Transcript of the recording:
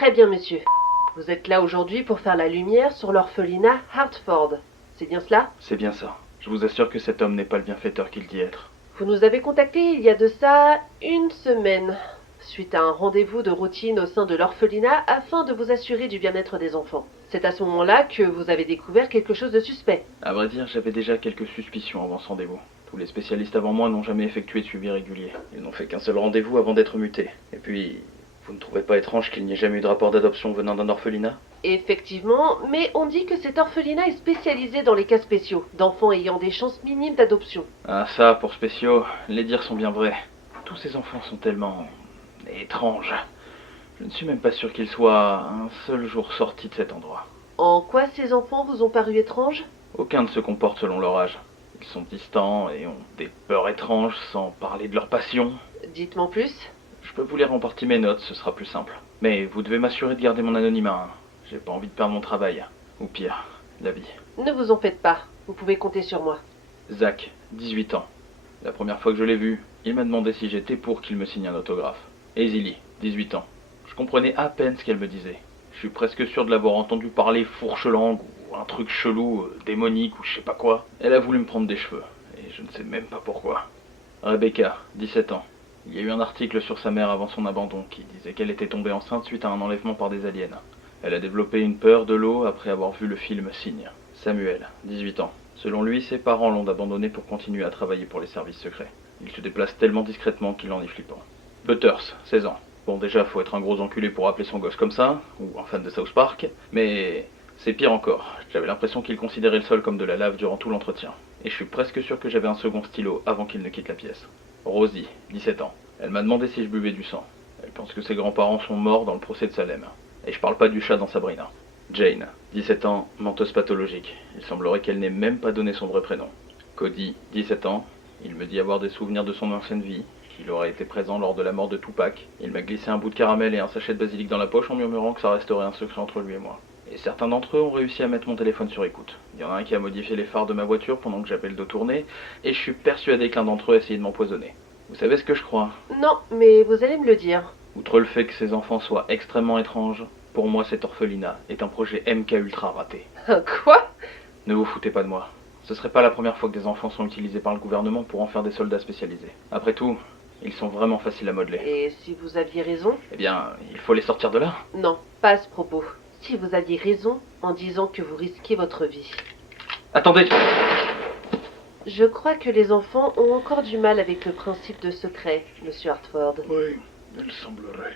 Très bien, monsieur. Vous êtes là aujourd'hui pour faire la lumière sur l'orphelinat Hartford. C'est bien cela? C'est bien ça. Je vous assure que cet homme n'est pas le bienfaiteur qu'il dit être. Vous nous avez contacté il y a de ça une semaine, suite à un rendez-vous de routine au sein de l'orphelinat afin de vous assurer du bien-être des enfants. C'est à ce moment-là que vous avez découvert quelque chose de suspect. À vrai dire, j'avais déjà quelques suspicions avant ce rendez-vous. Tous les spécialistes avant moi n'ont jamais effectué de suivi régulier. Ils n'ont fait qu'un seul rendez-vous avant d'être mutés. Et puis, vous ne trouvez pas étrange qu'il n'y ait jamais eu de rapport d'adoption venant d'un orphelinat? Effectivement, mais on dit que cet orphelinat est spécialisé dans les cas spéciaux, d'enfants ayant des chances minimes d'adoption. Ah ça, pour spéciaux, les dires sont bien vrais. Tous ces enfants sont tellement étranges. Je ne suis même pas sûr qu'ils soient un seul jour sortis de cet endroit. En quoi ces enfants vous ont paru étranges? Aucun ne se comporte selon leur âge. Ils sont distants et ont des peurs étranges sans parler de leur passion. Dites-moi plus. Je peux vous lire en partie mes notes, ce sera plus simple. Mais vous devez m'assurer de garder mon anonymat. Hein. J'ai pas envie de perdre mon travail. Ou pire, la vie. Ne vous en faites pas, vous pouvez compter sur moi. Zach, 18 ans. La première fois que je l'ai vu, il m'a demandé si j'étais pour qu'il me signe un autographe. Et Zilly, 18 ans. Je comprenais à peine ce qu'elle me disait. Je suis presque sûr de l'avoir entendu parler fourche-langue ou un truc chelou, démonique ou je sais pas quoi. Elle a voulu me prendre des cheveux, et je ne sais même pas pourquoi. Rebecca, 17 ans. Il y a eu un article sur sa mère avant son abandon qui disait qu'elle était tombée enceinte suite à un enlèvement par des aliens. Elle a développé une peur de l'eau après avoir vu le film Signe. Samuel, 18 ans. Selon lui, ses parents l'ont abandonné pour continuer à travailler pour les services secrets. Il se déplace tellement discrètement qu'il en est flippant. Butters, 16 ans. Bon, déjà, faut être un gros enculé pour appeler son gosse comme ça, ou un fan de South Park, mais c'est pire encore. J'avais l'impression qu'il considérait le sol comme de la lave durant tout l'entretien. Et je suis presque sûr que j'avais un second stylo avant qu'il ne quitte la pièce. Rosie, 17 ans. Elle m'a demandé si je buvais du sang. Elle pense que ses grands-parents sont morts dans le procès de Salem. Et je parle pas du chat dans Sabrina. Jane, 17 ans, menteuse pathologique. Il semblerait qu'elle n'ait même pas donné son vrai prénom. Cody, 17 ans. Il me dit avoir des souvenirs de son ancienne vie, qu'il aurait été présent lors de la mort de Tupac. Il m'a glissé un bout de caramel et un sachet de basilic dans la poche en murmurant que ça resterait un secret entre lui et moi. Et certains d'entre eux ont réussi à mettre mon téléphone sur écoute. Il y en a un qui a modifié les phares de ma voiture pendant que j'avais le dos tourné, et je suis persuadé qu'un d'entre eux a essayé de m'empoisonner. Vous savez ce que je crois? Non, mais vous allez me le dire. Outre le fait que ces enfants soient extrêmement étranges, pour moi cet orphelinat est un projet MK ultra raté. Quoi? Ne vous foutez pas de moi. Ce serait pas la première fois que des enfants sont utilisés par le gouvernement pour en faire des soldats spécialisés. Après tout, ils sont vraiment faciles à modeler. Et si vous aviez raison? Eh bien, il faut les sortir de là. Non, pas à ce propos. Si vous aviez raison en disant que vous risquez votre vie. Attendez! Je crois que les enfants ont encore du mal avec le principe de secret, monsieur Hartford. Oui, il semblerait.